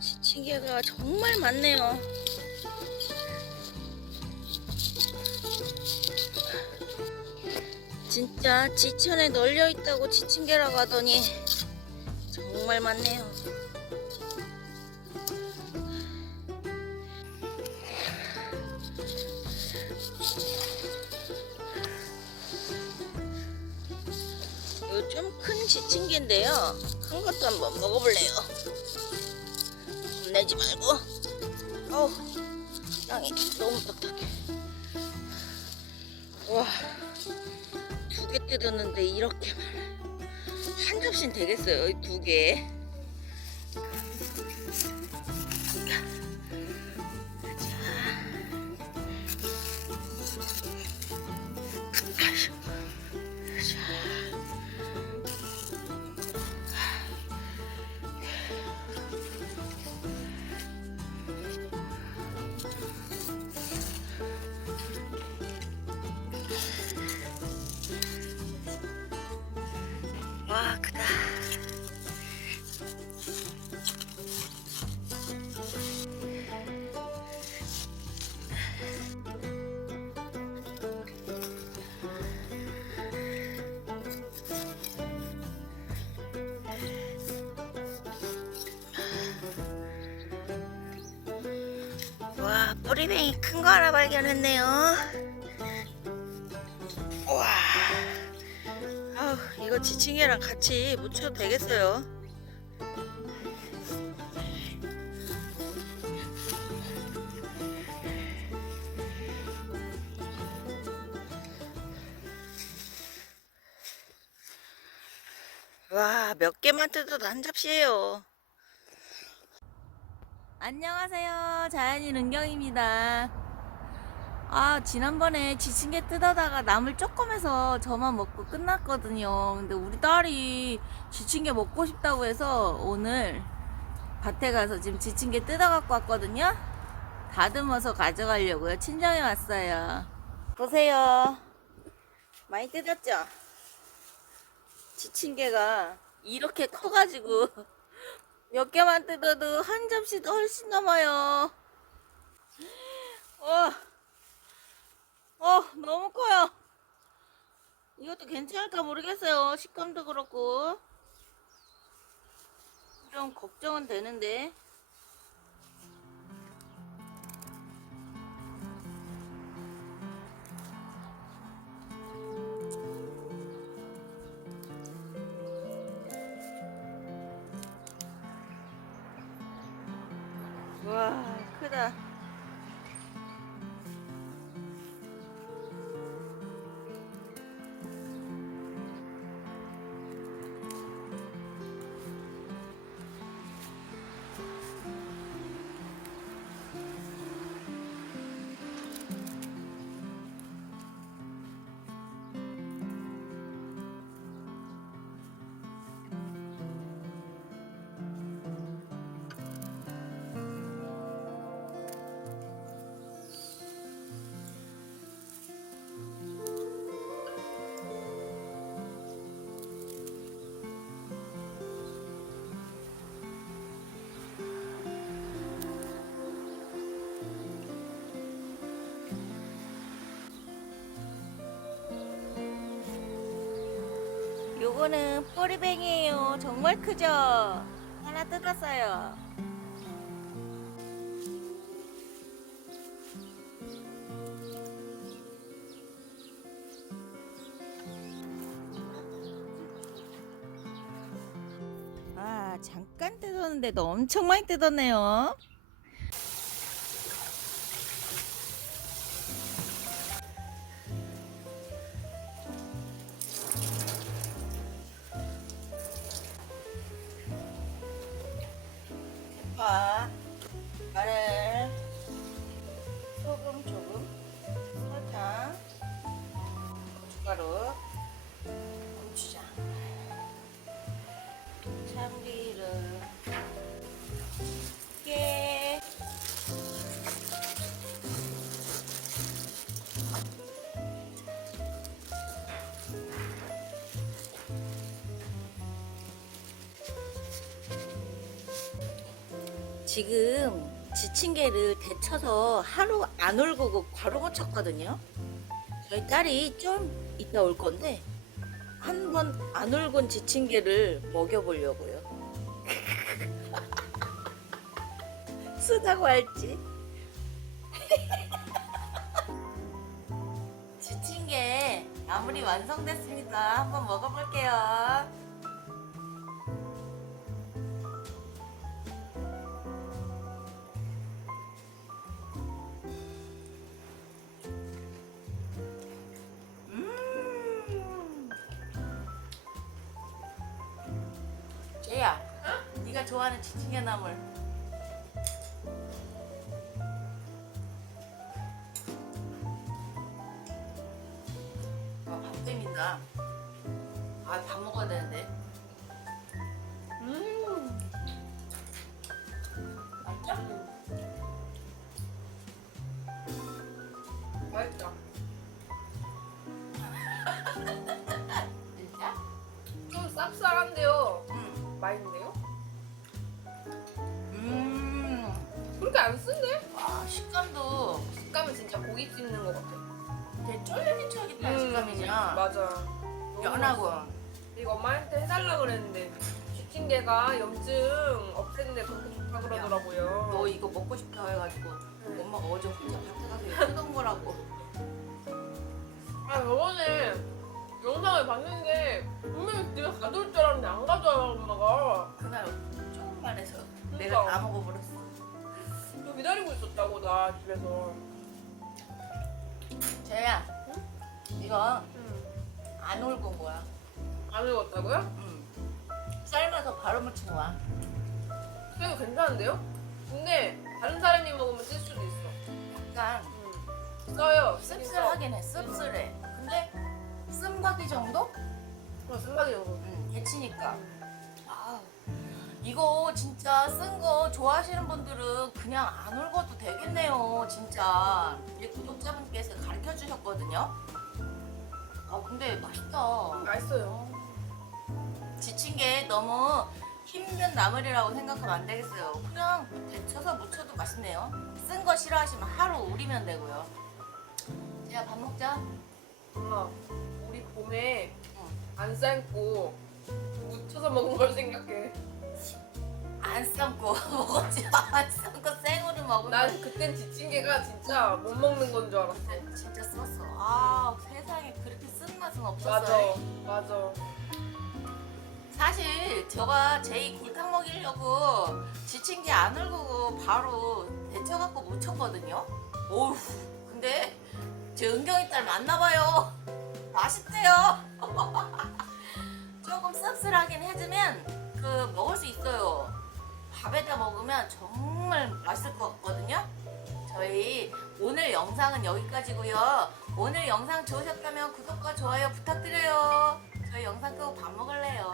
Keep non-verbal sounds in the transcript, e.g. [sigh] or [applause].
지치개가 정말 많네요. 진짜 지천에 널려 있다고 지친 개라고 하더니 정말 많네요. 요즘 큰 지친개인데요. 큰 것도 한번 먹어볼래요. 겁내지 말고. 어우, 땅이 너무 딱딱해. 와, 두 개 뜯었는데 이렇게 많아요. 한 접시는 되겠어요, 이두 개. 와 뿌리뱅이 큰 거 하나 발견했네요 와 아우, 이거 지칭이랑 같이 무쳐도 되겠어요. 와, 몇 개만 뜯어도 한 접시예요. 안녕하세요. 자연인 은경입니다. 아, 지난번에 지친개 뜯어다가 나물 조금 해서 저만 먹고 끝났거든요. 근데 우리 딸이 지친개 먹고 싶다고 해서 오늘 밭에 가서 지금 지친개 뜯어갖고 왔거든요. 다듬어서 가져가려고요. 친정에 왔어요. 보세요. 많이 뜯었죠? 지친개가 이렇게 커가지고 몇 개만 뜯어도 한 접시도 훨씬 넘어요. 와. 어, 너무 커요. 이것도 괜찮을까 모르겠어요. 식감도 그렇고. 좀 걱정은 되는데. 와, 크다. 요거는 뿌리뱅이에요. 정말 크죠? 하나 뜯었어요. 아, 잠깐 뜯었는데도 엄청 많이 뜯었네요. 소금 조금, 설탕, 고춧가루, 고추장, 참기름, 깨, 지금 지친 개를 데쳐서 하루 안 울고 바로 고 쳤거든요. 저희 딸이 좀 이따 올 건데 한 번 안 울곤 지친 개를 먹여보려고요. [laughs] 쓰다고 할지. [laughs] 지친개 마무리 완성됐습니다. 한번 먹어볼게요. 제야, 네가 좋아하는 지치개 나물. 아, 밥 때민다. 아, 밥 먹어야 되는데. 안 쓴데? 아, 식감도 식감은 진짜 고기 씹는 것 같아. 되게 쫄깃쫄깃한 식감이냐? 맞아. 너무 연하고. 맛있어. 이거 엄마한테 해달라 그랬는데 쥐팅개가 염증 없앤데 그렇게 좋다 그러더라고요. 너 이거 먹고 싶다 해가지고 응. 엄마가 어제 혼자 밭에 가서 뜯은 거라고. 아 저번에 영상을 봤는데 분명히 집에 가져올 줄 알았는데 안 가져와요 엄마가. 그날 조금만 해서 그러니까. 내가 다 먹어버렸어. 저 기다리고 있었다고 나 집에서. 재야, 이거 응. 안 울고 거야. 안 익었다고요? 응. 삶아서 바로 무친 거야. 이거 괜찮은데요? 근데 다른 사람이 먹으면 쓸 수도 있어. 약간 음. 써요. 씁쓸하긴 해, 씁쓸해. 근데 쓴바기 정도? 어, 쓴바기 정도. 응, 데치니까. 아, 이거 진짜 쓴 거 좋아하시는 분들은 그냥 안 울고도 되겠네요, 진짜. 우리 구독자분께서 가르쳐 주셨거든요. 아, 근데 맛있다. 맛있어요. 지친 게 너무 힘든 나물이라고 생각하면 안 되겠어요. 그냥 데쳐서 무쳐도 맛있네요. 쓴 거 싫어하시면 하루 우리면 되고요. 제가 밥 먹자. 엄마, 우리 봄에 응. 안 삶고 무쳐서 먹은 걸 생각해. 안 삶고 [laughs] 먹었지. 안 삶고 생으로 먹으면 난 그땐 지친 개가 진짜 못 먹는 건 줄 알았어. 진짜, 진짜 썼어. 아 세상에 그렇게 쓴 맛은 맞아, 없었어요. 맞아. 사실 제가 제이 골탕 먹이려고 지친 게 안 울고 바로 데쳐갖고 무쳤거든요. 오우 근데 제 은경이 딸 맞나봐요. [laughs] 맛있대요. [laughs] 조금 씁쓸하긴 해주면. 먹으면 정말 맛있을 것 같거든요. 저희 오늘 영상은 여기까지고요. 오늘 영상 좋으셨다면 구독과 좋아요 부탁드려요. 저희 영상 끄고 밥 먹을래요.